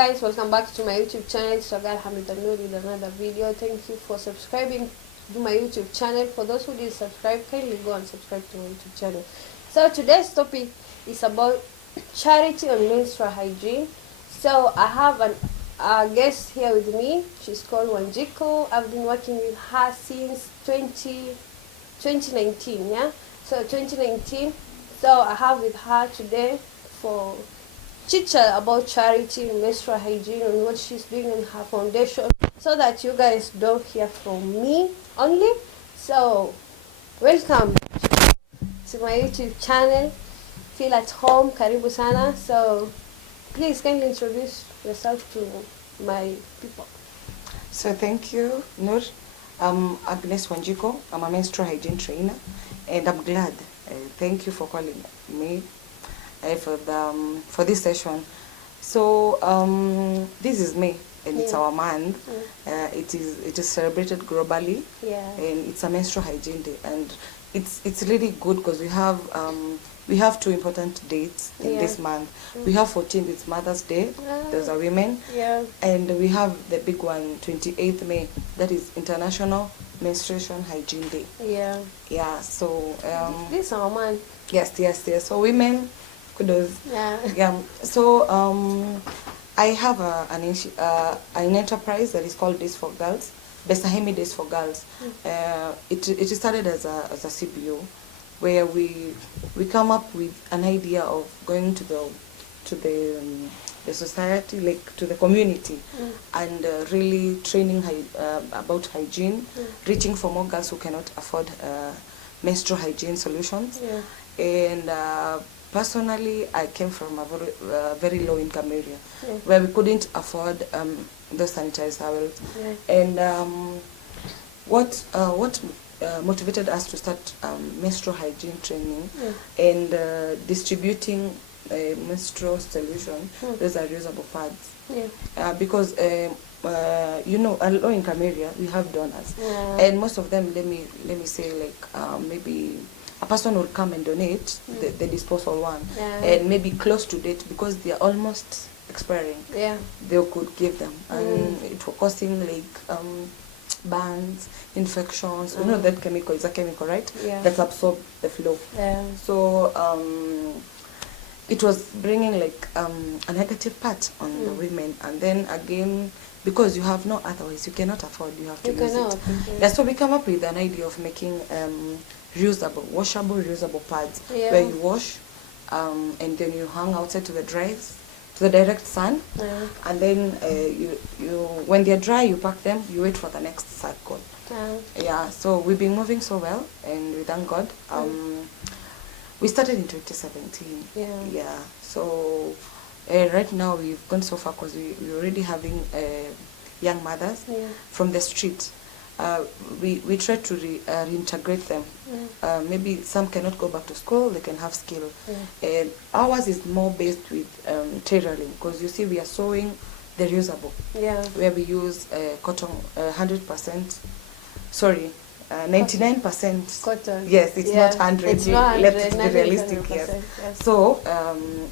guys, welcome back to my YouTube channel. It's your girl Hamid Noor with another video. Thank you for subscribing to my YouTube channel. For those who did subscribe, kindly go and subscribe to my YouTube channel. So today's topic is about charity on menstrual hygiene. So I have a guest here with me. She's called Shiko. I've been working with her since 2019, yeah? So 2019. So I have with her today for chit-chat about charity and menstrual hygiene and what she's doing in her foundation, so that you guys don't hear from me only. So welcome to my YouTube channel. Feel at home, karibu sana. So please kindly introduce yourself to my people. So thank you, Noor. I'm Agnes Wanjiko. I'm a menstrual hygiene trainer, and I'm glad. Thank you for calling me for this session. So this is May, and it's our month. It is celebrated globally, and it's a menstrual hygiene day, and it's really good because we have two important dates in this month. We have 14th, it's Mother's Day. Those are women. And we have the big one, 28th May. That is International Menstruation Hygiene Day. So This is our month. Yes. So women, kudos. So I have an enterprise that is called Days for Girls, Besahemi Days for Girls. It started as a CBO, where we come up with an idea of going to the society, like to the community, and really training about hygiene, reaching for more girls who cannot afford menstrual hygiene solutions. And personally, I came from a very low income area where we couldn't afford those sanitized towels. And what motivated us to start menstrual hygiene training and distributing menstrual solution. Those are reusable pads. Because a low income area, we have donors, and most of them, let me say, like maybe a person will come and donate the disposal one, and maybe close to date because they are almost expiring. They could give them, and it was causing like burns, infections. You know that chemical is a chemical, right? That absorbs the flow. So it was bringing like a negative part on the women, and then again, because you have no otherwise, you cannot afford, you have to use it. So we come up with an idea of making washable reusable pads, where you wash and then you hang outside to the direct sun, and then you when they're dry, you pack them, you wait for the next cycle. So we've been moving so well, and we thank God. We started in 2017. So right now we've gone so far because we're already having young mothers from the street. We try to reintegrate them. Maybe some cannot go back to school, they can have skill. And ours is more based with tailoring, because you see we are sewing the reusable, where we use cotton 100%, 99% cotton. Yes, it's not 100. It's not 100. Let's be realistic. Yes. So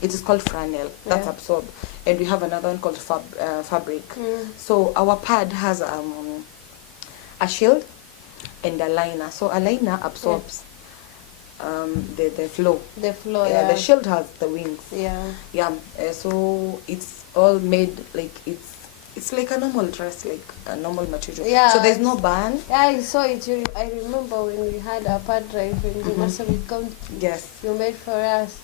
it is called flannel. That's absorbed, and we have another one called fabric. So our pad has a shield and a liner. So a liner absorbs the flow. The shield has the wings. So it's all made like it's like a normal dress, like a normal material. So there's no band. I saw it. I remember when we had a pad drive in the nursery country. You made for us,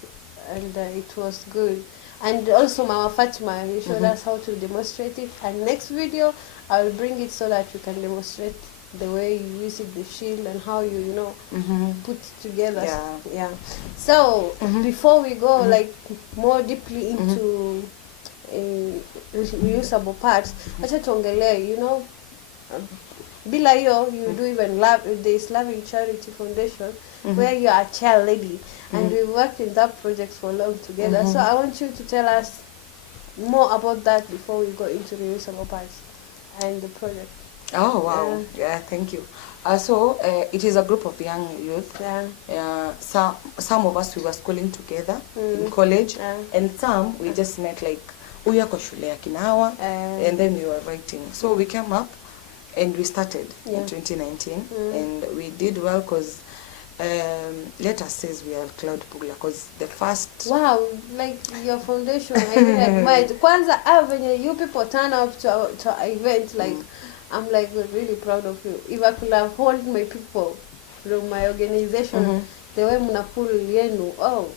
and it was good. And also Mama Fatima, you showed us how to demonstrate it. And next video, I will bring it so that you can demonstrate the way you use it, the shield, and how you put it together. So before we go like more deeply into reusable parts, acha tuongelee, bila hiyo you do even this Loving Charity Foundation, where you are a child lady, and we worked in that project for long together. So I want you to tell us more about that before we go into reusable parts and the project. Oh wow! Thank you. So it is a group of young youth. Some of us, we were schooling together in college, and some we just met like huyu ako shule ya kinawa, and then we were writing. So we came up and we started in 2019, and we did well because let us say we are cloud puller, because the first... Wow, like your foundation, I really admire. Kwanza, when you people turn up to an event, like, I'm like really proud of you. If I could have hold my people from my organization, the way muna pull yenu, oh,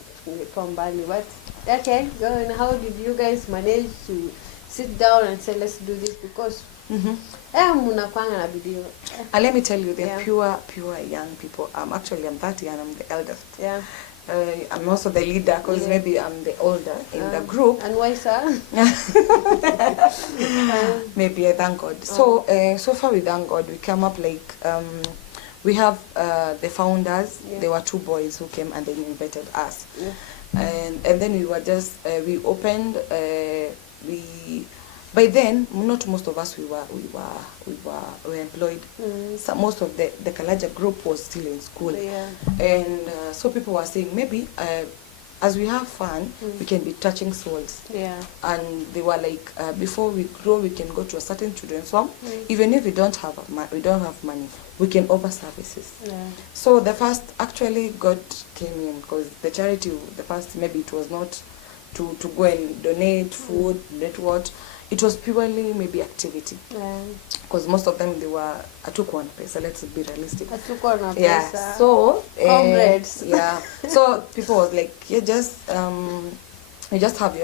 but okay, go. And how did you guys manage to sit down and say, let's do this? Because let me tell you, they're pure young people. Actually, I'm 30 and I'm the eldest. Yeah. I'm also the leader, because maybe I'm the older in the group. And why, sir? Maybe, I thank God. So far we thank God. We came up like, we have the founders. There were 2 boys who came and they invited us. And then we were just, we opened, by then, not most of us we were employed. So most of the Kalaja group was still in school, and so people were saying maybe as we have fun, we can be touching souls. And they were like, before we grow, we can go to a certain children's home. Even if we don't have money, we can offer services. So the first, actually, God came in, because the charity, the first, maybe it was not to go and donate food, donate what. It was purely maybe activity, because most of them, they were, I took one pesa, let's be realistic. I took one pesa. Yeah, so comrades. So people was like, you just have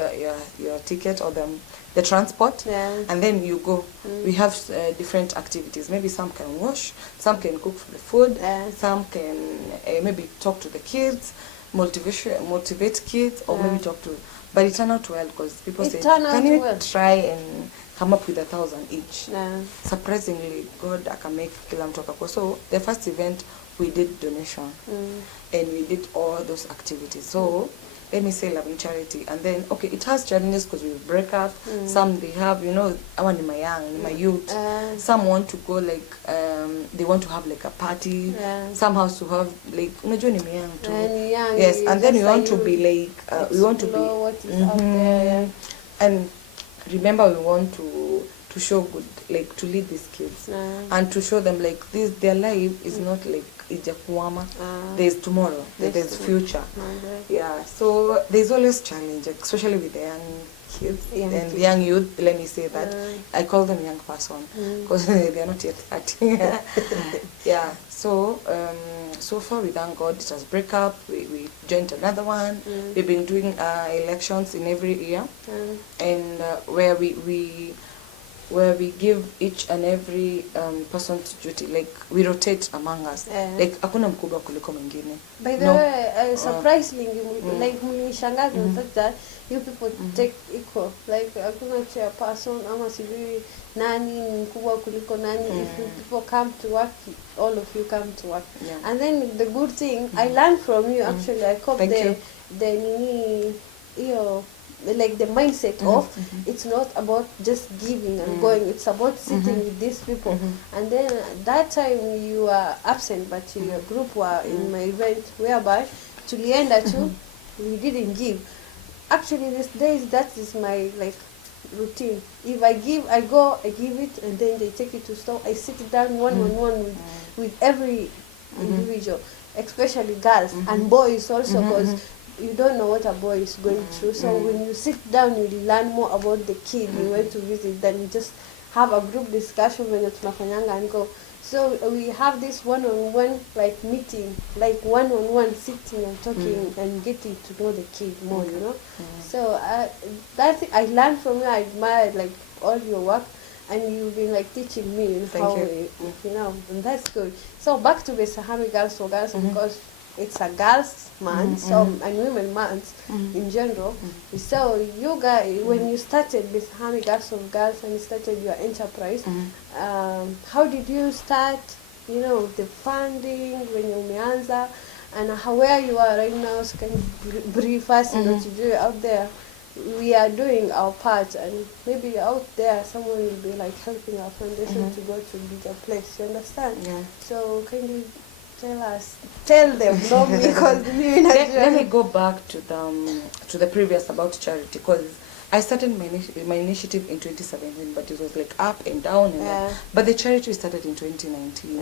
your ticket or the transport, and then you go. We have different activities. Maybe some can wash, some can cook for the food, some can maybe talk to the kids, motivate kids, or maybe talk to. But it turned out well, because people said, can you try and come up with 1,000 each? Surprisingly, God can make kila mtu akakuwa. So the first event, we did donation, and we did all those activities. So let me say loving charity, and then okay, it has challenges because we break up. Some they have, I want in my youth. Some want to go like they want to have like a party. Some has to have like unajua ni young too. Yes, and then we want to be like we want to be what is out there. And remember, we want to show good, like to lead these kids and to show them like this, their life is not like ijakuama. There's tomorrow, there's future. Yeah, so there's always challenge, especially with the young kids and the young youth. Let me say that I call them young person because they are not yet 30. Yeah, so so far we thank God it has break up. We joined another one. We've been doing elections in every year, and where we give each and every person to duty, like we rotate among us, like hakuna mkubwa kuliko mwingine. By the way, surprisingly, like mlishangaza that you people take equal, like hakuna chairperson ama sijui nani mkubwa kuliko nani. If you people come to work, all of you come to work. And then the good thing I learned from you, actually, I copy the like the mindset of it's not about just giving and going, it's about sitting with these people. And then that time you were absent, but your group were in my event, whereby tulienda tu, we didn't give. Actually these days that is my like routine. If I give, I go, I give it, and then they take it to store. I sit down one-on-one with every individual, especially girls and boys also, because you don't know what a boy is going through. So when you sit down, you learn more about the kid you went to visit than you just have a group discussion when it's tunafanyanga and go. So we have this one-on-one like meeting, like one-on-one sitting and talking and getting to know the kid more, you know. So that I learned from you. I admired like all your work, and you've been like teaching me how you know, and that's good. So back to the Sahami Girls for Girls, because it's a girls month, so and women month in general. So you guys, when you started with Sahami Girls of Girls and you started your enterprise, how did you start? You know, the funding when you umeanza, and how where you are right now. So can you brief us what you do out there? We are doing our part, and maybe out there someone will be like helping our foundation to go to a bigger place. You understand? Yeah. So can you tell them, not me, because let me go back to the previous about charity, because I started my initiative in 2017, but it was like up and down. But the charity started in 2019.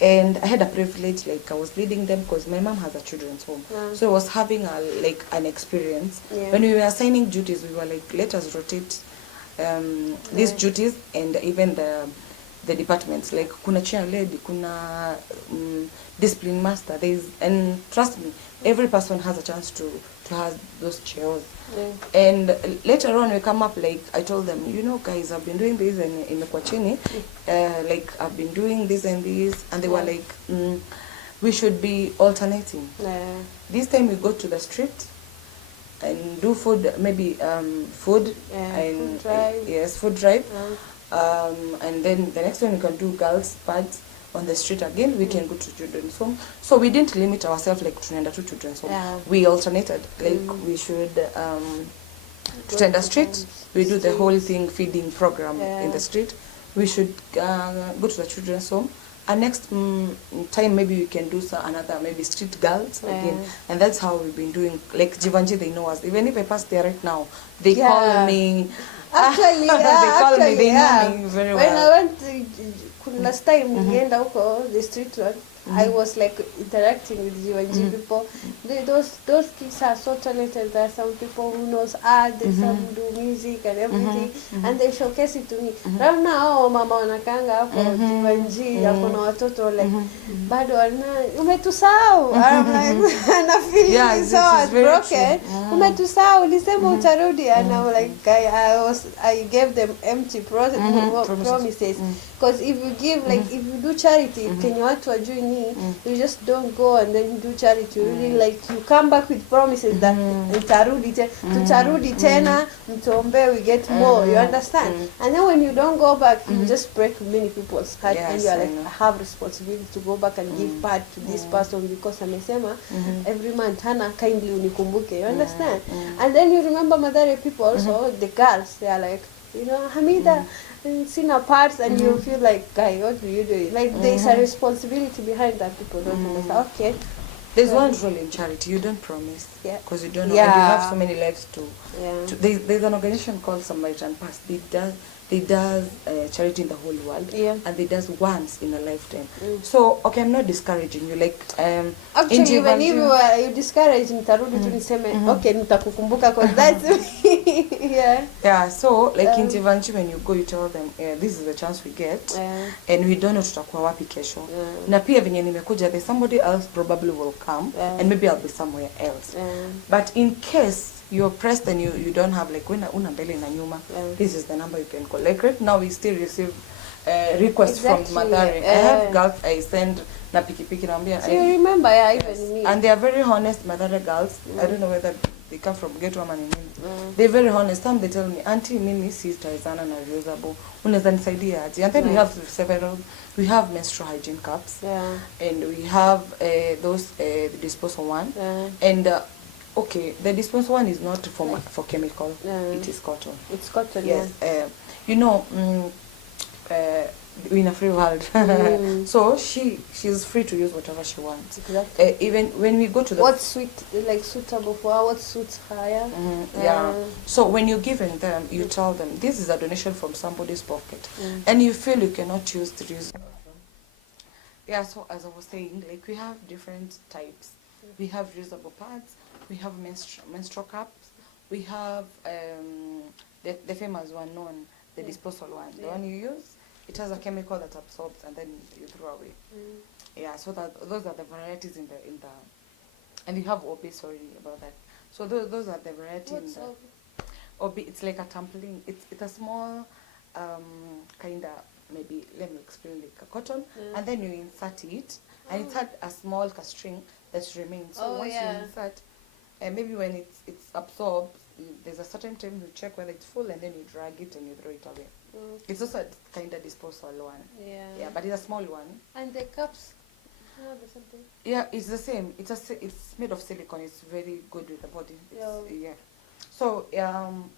And I had a privilege, like I was leading them because my mom has a children's home. So I was having an experience. When we were assigning duties, we were like, let us rotate these duties, and even the departments, like kuna chair lady, kuna discipline master, and trust me, every person has a chance to have those chairs. And later on we come up, like I told them, you know guys, I've been doing this in Kwachini, like I've been doing this and this, and they were like, we should be alternating. This time we go to the street and do food, maybe food and food drive. Yes, food drive. And then the next one we can do girls parts on the street again. We can go to children's home. So we didn't limit ourselves like to children's home. We alternated, like we should to tender street, we do the whole thing, feeding program in the street. We should go to the children's home. And next time maybe we can do another, maybe street girls again. And that's how we've been doing. Like Jivanji, they know us. Even if I pass there right now, they call me. Actually, they know me very well. When I went to, last time nilienda huko the street one, I was like interacting with you and people. Those kids are so talented. There are some people who knows art, there's some do music and everything, and they showcase it to me. Right now mama wanakanga hapo Jivanji hapo na watoto like bado umetusahau. I'm like na feeling so heartbroken. Umetusahau, ulisema utarudi, and I'm like I gave them empty promises, because if you give, like if you do charity kenye watu wajui, you just don't go and then do charity. You really like, you come back with promises that tutarudi tena, mtuombe, we get more, you understand? And then when you don't go back, you just break many people's heart. And you are like, I have responsibility to go back and give part to this person because amesema every month hana kindly unikumbuke, you understand? And then you remember Madare people also, the girls, they are like, you know, Hamida, seen parts, and you feel like, guy, what do you do? Like there's a responsibility behind that people don't understand. Okay. There's one rule in charity: you don't promise, because you don't know, and you have so many lives to. There's an organization called Samaritan Pass. They does charity in the whole world, and they does once in a lifetime. So okay, I'm not discouraging you. Like actually, even if you discourage, nitarudi tu niseme okay, nitakukumbuka, because that's yeah. So like in Jivanji, when you go, you tell them this is the chance we get, and we don't know tutakuwa wapi kesho. Na pia venye nimekuja, there's somebody else probably will come, and maybe I'll be somewhere else. But in case you're pressed and you don't have, like when una mbele na nyuma, this is the number you can call. Like right now we still receive requests from Madare. I have girls I send na pikipiki naambia. So you remember, even me. And they are very honest Madare girls. I don't know whether they come from ghetto ama nini. They're very honest. Some they tell me, auntie, mimi sitaizana na reusable, unaweza nisaidia aje? And then we have several. We have menstrual hygiene cups, and we have those disposal one, and okay, the disposal one is not for chemical. It is cotton. It's cotton. Yes. You know, in a free world, so she's free to use whatever she wants. Exactly. Even when we go to the what's suitable for her, what suits her. So when you're giving them, you tell them this is a donation from somebody's pocket, and you feel you cannot use the reason. So as I was saying, like we have different types. We have reusable pads. We have menstrual cups. We have the famous one known, the disposal one, the one you use. It has a chemical that absorbs and then you throw away. So those are the varieties in the and you have OB. Sorry about that. So those are the varieties. What's OB? It's like a tumbling. It's a small kinda, maybe let me explain, like a cotton, and then you insert it, and it had a small string that remains. So once you insert, and maybe when it's absorbed, there's a certain time you check whether it's full, and then you drag it and you throw it away. It's also a kind of disposal one. But it's a small one. And the cups have something. It's the same. It's made of silicone. It's very good with the body. So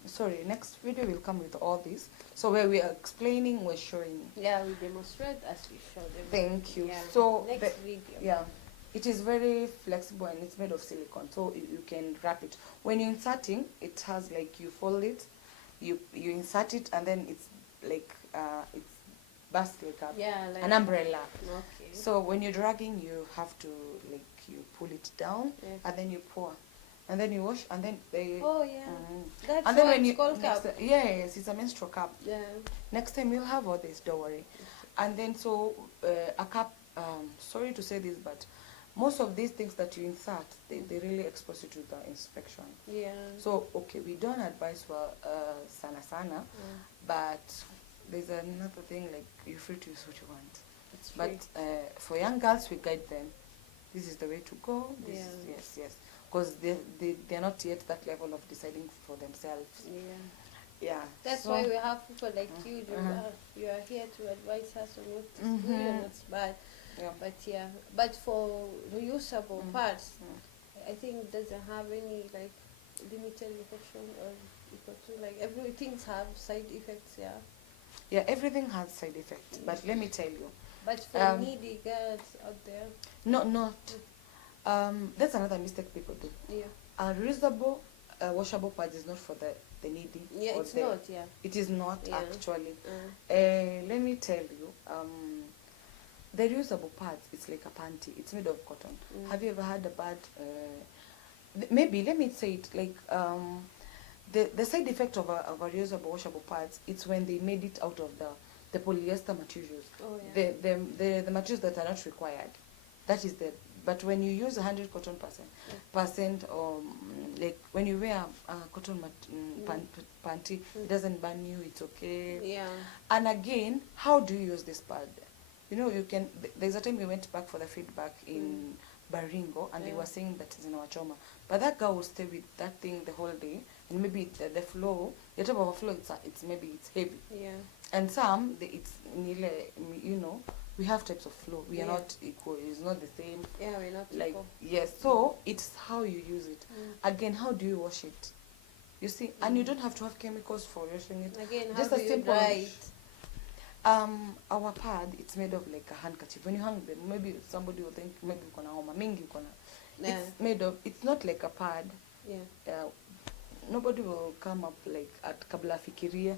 sorry, next video will come with all this. So where we are explaining, we're showing. We demonstrate as we show them. Thank you. So next video. It is very flexible and it's made of silicone, so you can wrap it. When you're inserting, it has like, you fold it you insert it, and then it's like it's burst like like an umbrella. Okay. So when you're dragging, you have to like you pull it down, and then you pour, and then you wash, and then they. Oh yeah. That's and then why when it's you called cup. yes, it's a menstrual cup. Yeah. Next time you'll have all this. Don't worry. And then so a cup. Sorry to say this, but most of these things that you insert, they really expose you to the inspection. Yeah. So okay, we don't advise for sana, but there's another thing, like you're free to use what you want. It's free. But for young girls, we guide them. This is the way to go. Yes, because they're not yet that level of deciding for themselves. Yeah. That's why we have people like you. You are here to advise us on what's good and what's bad. Yeah. But for reusable parts, I think it doesn't have any like limited infection or equal to, like everything have side effects. Yeah, everything has side effects. But let me tell you. But for needy girls out there, not. That's another mistake people do. Yeah. A reusable washable pads is not for the needy. Yeah, it's not. Yeah. It is not actually. Let me tell you. The reusable pads, it's like a panty. It's made of cotton. Have you ever had a bad? Maybe let me say it like the side effect of a reusable washable pads. It's when they made it out of the polyester materials. Oh, yeah. The materials that are not required. That is the. But when you use 100 cotton percent, like when you wear a cotton panty, it doesn't burn you. It's okay. Yeah. And again, how do you use this pad? You know, you can. There's a time we went back for the feedback in Baringo, and they were saying that it's in our trauma. But that girl will stay with that thing the whole day, and maybe the flow, the top of a flow, it's maybe it's heavy. Yeah. And some, it's you know, we have types of flow. We are not equal. It's not the same. Yeah, we're not like equal. Yes. So it's how you use it. Again, how do you wash it? You see, and you don't have to have chemicals for washing it. Again, just how a do you simple dry it? Our pad, it's made of like a handkerchief. When you hang them, maybe somebody will think maybe you're gonna homa mingi it's made of. It's not like a pad. Nobody will come up like at kabla fikiria.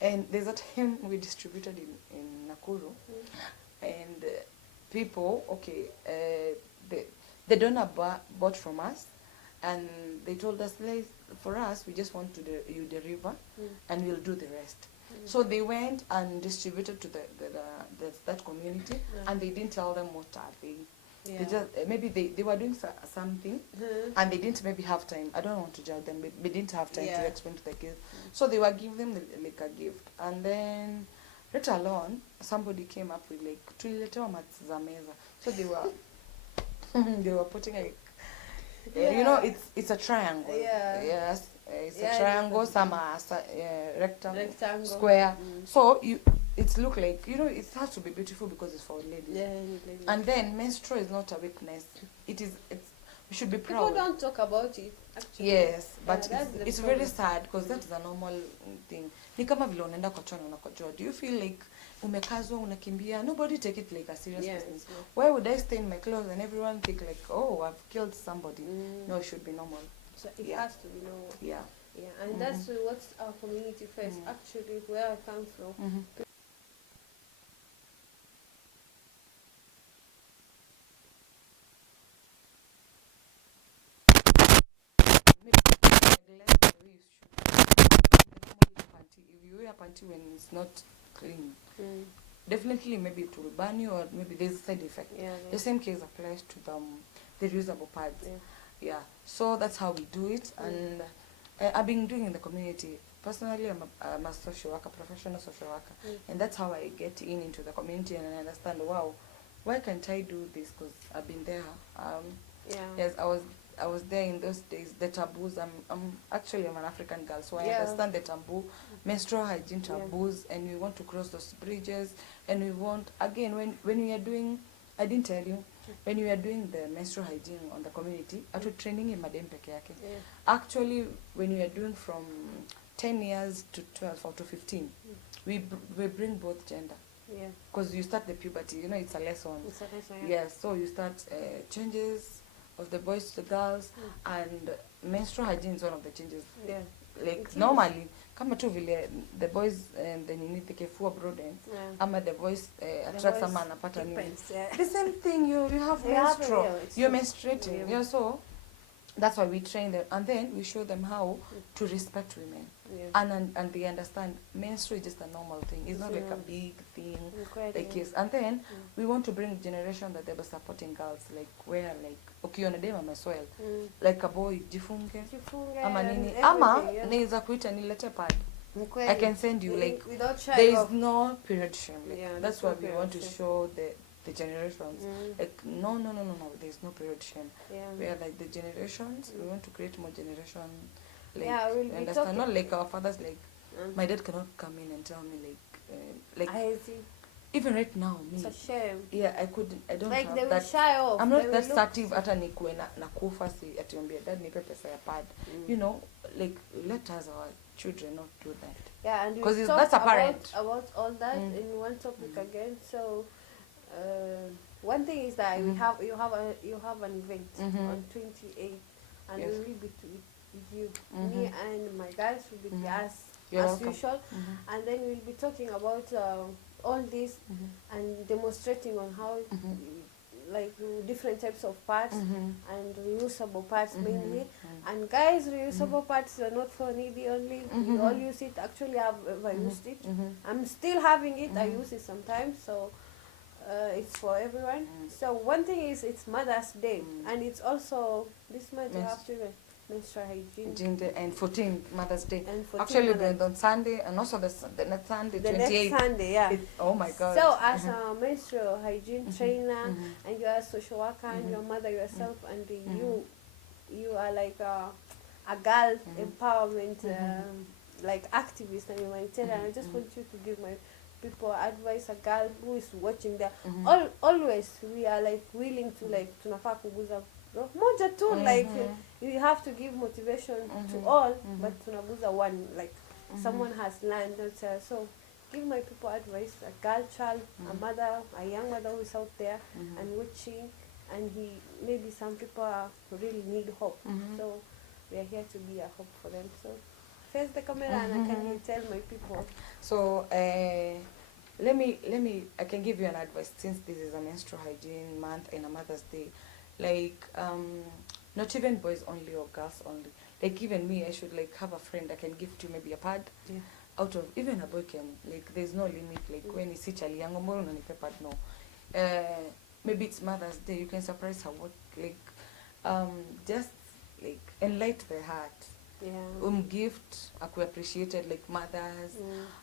And there's a time we distributed in Nakuru, and people, the donor bought from us, and they told us, for us, we just want to you deliver, and we'll do the rest. So they went and distributed to that community, and they didn't tell them what are they. They just maybe they were doing something, and they didn't maybe have time. I don't want to judge them, but they didn't have time to explain to the kids. So they were giving them like a gift, and then let alone somebody came up with like tuliletewa mats za meza. So they were they were putting like you know, it's a triangle. Yes, it's a triangle, some are rectangle, square. So it's look like, you know, it has to be beautiful because it's for ladies. And then menstrual is not a weakness. We should be proud. People don't talk about it actually. Yes, but it's very sad because that is a normal thing. Ni kama vile unaenda kwa choo na unakojoa. Do you feel like umekazwa unakimbia? Nobody take it like a serious business. Why would I stain my clothes and everyone think like, oh, I've killed somebody? No, it should be normal. So it has to be normal. Yeah, and that's what's our community first. Actually, where I come from. If you wear a panty when it's not clean, definitely maybe it will burn you, or maybe there's a side effect. The same case applies to the reusable pads. So that's how we do it, and I've been doing in the community. Personally, I'm a social worker, professional social worker, and that's how I get into the community and I understand, wow, why can't I do this? Because I've been there. Yes, I was there in those days. The taboos. I'm an African girl, so I understand the taboo, menstrual hygiene taboos, and we want to cross those bridges. And we want, again, when we are doing, I didn't tell you, when we are doing the menstrual hygiene on the community, after training in madem peke yake. Actually, when we are doing from 10 years to 12 or to 15, we bring both gender. Because you start the puberty, you know, it's a lesson. So you start changes of the boys to the girls, and menstrual hygiene is one of the changes. like normally kama tu vile the boys and the nini kifua broaden ama the voice attracts ama anapata nini, the same thing you have menstrual, you're menstruating, you're so that's why we train them, and then we show them how to respect women. And they understand menstrual is just a normal thing. It's not like a big thing. Like yes. And then we want to bring generation that they were supporting girls, like where like okay on a dem as well. Like a boy jifunge ama nini ama naweza kuita nilete pad. I can send you like there is no period shame. Like, that's why we want to show the generations like no there's no period shame. We are like the generations we want to create more generation like we'll understand not like our fathers like my dad cannot come in and tell me like even right now me it's a shame. I don't like have they that will shy off. I'm not that assertive hata nikuwe na kufa si atiambia dad nipe pesa ya pad you know like let us our children not do that and because that's apparent about all that in one topic again. So one thing is that you have an event on 28th and we will be with you. Me and my guys will be with us as usual, and then we'll be talking about all this and demonstrating on how like different types of parts and reusable parts mainly. And guys, reusable parts are not for needy only. We all use it. Actually, I've ever used it. I'm still having it. I use it sometimes. So it's for everyone. So one thing is it's Mother's Day, and it's also this month you have to menstrual hygiene. And 14th Mother's Day. And 14th actually we're going on Sunday and also the next Sunday. The 28th. next Sunday, oh my God. So as a menstrual hygiene trainer and you are a social worker and your mother yourself and you are like a girl empowerment like activist and humanitarian. I just want you to give my people advice, a girl who is watching there. Always we are like willing to like tunafaa kuguza moja tu like you have to give motivation to all but tunaguza one like someone has learned that, so give my people advice, a girl child, a mother, a young mother who is out there and watching, and maybe some people really need hope, so we are here to be a hope for them. So face the camera and can you tell my people? So let me I can give you an advice since this is a menstrual hygiene month and a Mother's Day. Like not even boys only or girls only. Like even me, I should like have a friend I can give to maybe a pad. Out of even a boy can like there's no limit like when you see chali yangu mbona unanipe pad no. Maybe it's Mother's Day, you can surprise her what like just like enlighten their heart. Gift appreciated like mothers.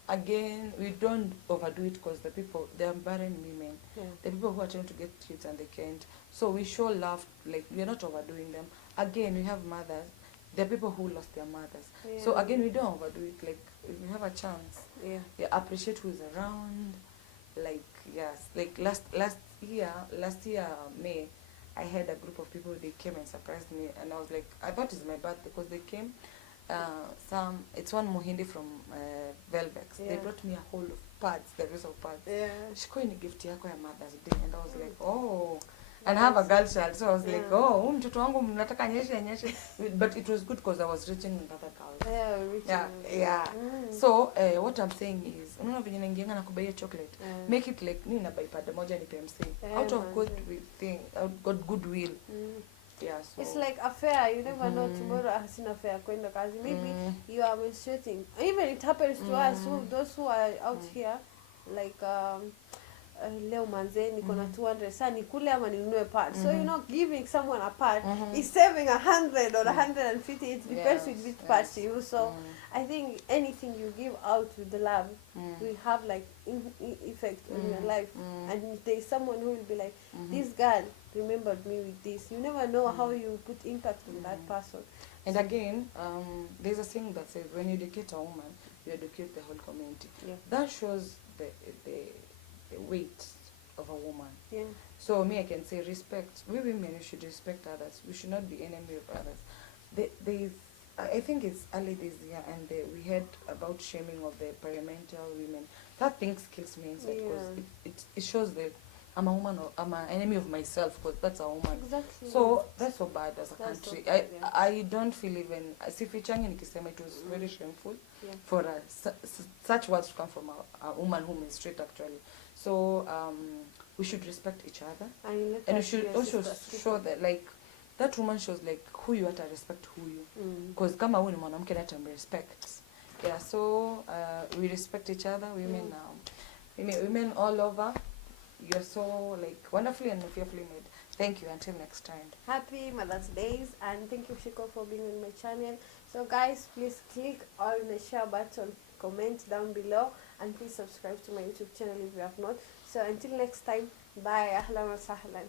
Again, we don't overdo it because the people, they are barren women, the people who are trying to get kids and they can't, so we show love, like we are not overdoing them. Again, we have mothers, there are people who lost their mothers, so again we don't overdo it. Like if we have a chance, appreciate who is around. Like yes, like last year May, I had a group of people, they came and surprised me, and I was like, I thought it's my birthday because they came. It's one Mohindi from Velvex. They brought me a whole of pads, the rest of pads. Shiko ni gift yako ya Mother's Day, and I was like, oh. And I have a girl child, so I was like, oh, mtoto wangu mnataka nyeshe. But it was good because I was reaching another girl. So what I'm saying is, unaona vile naingianga na kubaia chocolate, make it like ni na buy pad moja ni PMC out of goodwill. So it's like a fair, you never know tomorrow hasina fair kwenda kazi, maybe you are menstruating, even it happens to us those who are out here like leo manze niko na 200 sasa nikule ama ninunue pad. So you know, giving someone a pad is saving 100 or 150. It depends with which parts you use. So I think anything you give out with the love will have like effect on your life. And there's someone who will be like, this girl remembered me with this. You never know how you put impact on that person. And again, there's a saying that says when you educate a woman, you educate the whole community. That shows the weight of a woman. So me, I can say respect. We women, we should respect others. We should not be enemy of others. I think it's early this year, and we heard about shaming of the perimental women. That thing kills me inside because it shows the I'm a woman, or I'm an enemy of myself, because that's a woman. Exactly. So that's so bad as a That's so country. bad, yeah. I don't feel even sifichangi nikisema it was very shameful for such words to come from a woman who menstruate actually. So we should respect each other, and we should also show that like that woman shows like who you are to respect who you, because kama wewe ni mwanamke na respect. Yeah, so we respect each other, women women all over. You're so like wonderfully and fearfully made. Thank you. Until next time. Happy Mother's Days, and thank you, Shiko, for being on my channel. So guys, please click on the share button, comment down below, and please subscribe to my YouTube channel if you have not. So until next time, bye. Ahlan wa sahlan.